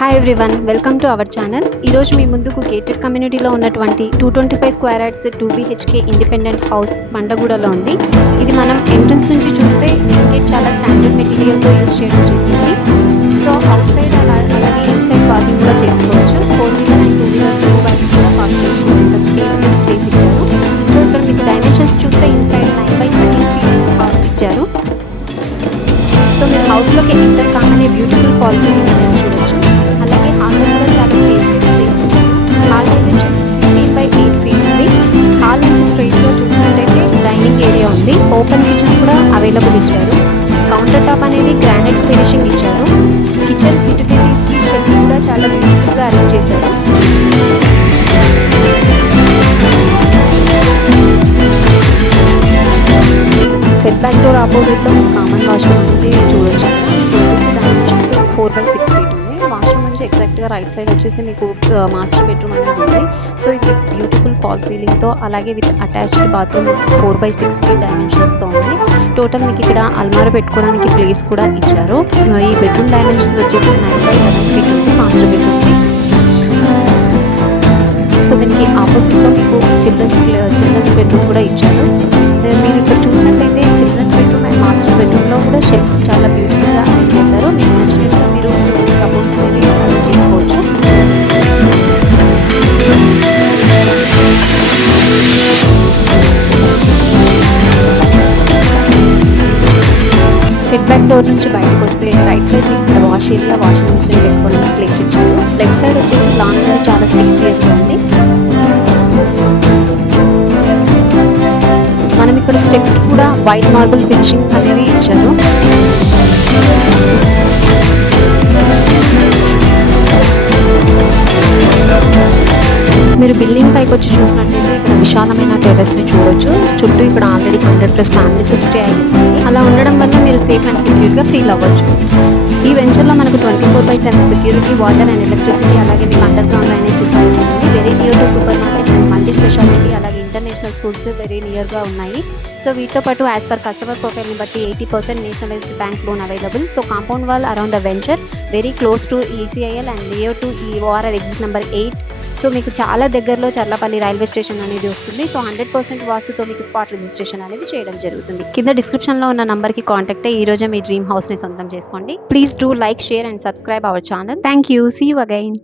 Hi everyone, welcome to our channel. ఈరోజు మీ ముందుకు గేటెడ్ కమ్యూనిటీలో ఉన్నటువంటి 225 square yards 2BHK independent house మండగూడలో ఉంది. ఇది మనం ఎంట్రన్స్ నుంచి చూస్తే గేట్ చాలా స్టాండర్డ్ మెటీరియల్తో యూజ్ చేయడం జరిగింది. సో అవుట్ సైడ్ అలాగే ఇన్సైడ్ పార్కింగ్ కూడా చేసుకోవచ్చు. 4-wheeler అండ్ 2-wheelers 2 బైక్స్ కూడా పార్క్ చేసుకోవాలి. స్పేసియస్ ప్లేస్ ఇచ్చారు. సో ఇక్కడ మీకు డైమెన్షన్స్ చూస్తే ఇన్సైడ్ 9/13 ఫీట్ ఇచ్చారు. సో మీరు హౌస్లోకి ఎంటర్ కాగానే బ్యూటిఫుల్ ఫాల్ సీలింగ్ అనేది చూడొచ్చు. అలాగే హాల్లో కూడా చాలా స్పేసియస్ ప్లేస్ ఇచ్చారు. హాల్ డైమెన్షన్స్ 15/8 ఫీట్ ఉంది. హాల్ నుంచి స్ట్రైట్గా చూసినట్టయితే డైనింగ్ ఏరియా ఉంది. ఓపెన్ కిచెన్ కూడా అవైలబుల్ ఇచ్చారు. కౌంటర్ టాప్ అనేది గ్రానైట్ ఫినిషింగ్ ఇచ్చారు. కిచెన్ యూటిలిటీస్కి షెల్ఫ్ కూడా చాలా బ్యూటిఫుల్గా అరేంజ్ చేశారు. సెట్ బ్యాక్ డోర్ ఆపోజిట్లో మీకు కామన్ వాష్రూమ్ అనేది చూడొచ్చు. వచ్చేసి డైమెన్షన్స్ 4/6 ఫీట్ ఉంది. వాష్రూమ్ నుంచి ఎగ్జాక్ట్గా రైట్ సైడ్ వచ్చేసి మీకు మాస్టర్ బెడ్రూమ్ అనేది ఉంది. సో ఇది విత్ బ్యూటిఫుల్ ఫాల్ సీలింగ్తో అలాగే విత్ అటాచ్డ్ బాత్రూమ్ 4/6 ఫీట్ డైమెన్షన్స్తో ఉంది. టోటల్ మీకు ఇక్కడ అల్మారా పెట్టుకోవడానికి ప్లేస్ కూడా ఇచ్చారు. ఈ బెడ్రూమ్ డైమెన్షన్స్ వచ్చేసి 9/11 ఫీట్ ఉంది మాస్టర్ బెడ్రూమ్కి. సో దీనికి ఆపోజిట్లో మీకు చిల్డ్రన్స్ బెడ్రూమ్ కూడా ఇచ్చారు. మీరు ఇక్కడ చూసినట్లయితే చిల్డ్రన్స్ బెడ్రూమ్ అండ్ మాస్టర్ బెడ్రూమ్లో కూడా షెల్ఫ్స్ చాలా బ్యూటిఫుల్గా అరేంజ్ చేశారు. మీకు నచ్చినట్టుగా మీరు కబోర్డ్స్ అనేవి అరేంజ్ చేసుకోవచ్చు. సెట్ బ్యాక్ డోర్ నుంచి బయటకు వస్తే రైట్ సైడ్ మీకు ఇక్కడ వాష్ ఏరియా, వాషింగ్ మిషన్ పెట్టుకోవడానికి ప్లేస్ ఇచ్చారు. లెఫ్ట్ సైడ్ వచ్చేసి లాన్ అనేది చాలా స్పేసియస్గా ఉంది. మనం ఇక్కడ స్టెప్స్కి కూడా వైట్ మార్బుల్ ఫినిషింగ్ అనేది ఇచ్చారు. మీరు బిల్డింగ్ పైకి వచ్చి చూసినట్లయితే ఇక్కడ విశాలమైన టెర్రస్ని చూడొచ్చు. చుట్టూ ఇక్కడ ఆల్రెడీ 100+ ఫ్యామిలీస్ స్టే అయ్యింది. అలా ఉండడం వల్ల మీరు సేఫ్ అండ్ సెక్యూర్గా ఫీల్ అవ్వచ్చు. ఈ వెంచర్లో మనకు 24/7 సెక్యూరిటీ, వాటర్ అండ్ ఎలక్ట్రిసిటీ అలాగే మీకు అండర్ గ్రౌండ్ డ్రైనేజ్ సిస్టమ్ ఉంది. Very near to super markets and multi speciality అలాగే ఇంటర్నేషనల్ స్కూల్స్ వెరీ నియర్గా ఉన్నాయి. సో వీటితో పాటు యాజ్ పర్ కస్టమర్ ప్రొఫైల్ని బట్టి 80% nationalised bank loan available. So compound wall around the venture very close to ECIL and near to ORR exit number 8. So మీకు చాలా దగ్గరలో Cherlapalli railway station అనేది వస్తుంది. సో 100% వాస్తుతో మీకు స్పాట్ రిజిస్ట్రేషన్ అనేది చేయడం జరుగుతుంది. కింద డిస్క్రిప్షన్లో ఉన్న నంబర్కి కాంటాక్ట్ అయ్యి ఈ రోజే మీ డ్రీమ్ హౌస్ని సొంతం చేసుకోండి. Please do like, share and subscribe our channel. Thank you. See you again.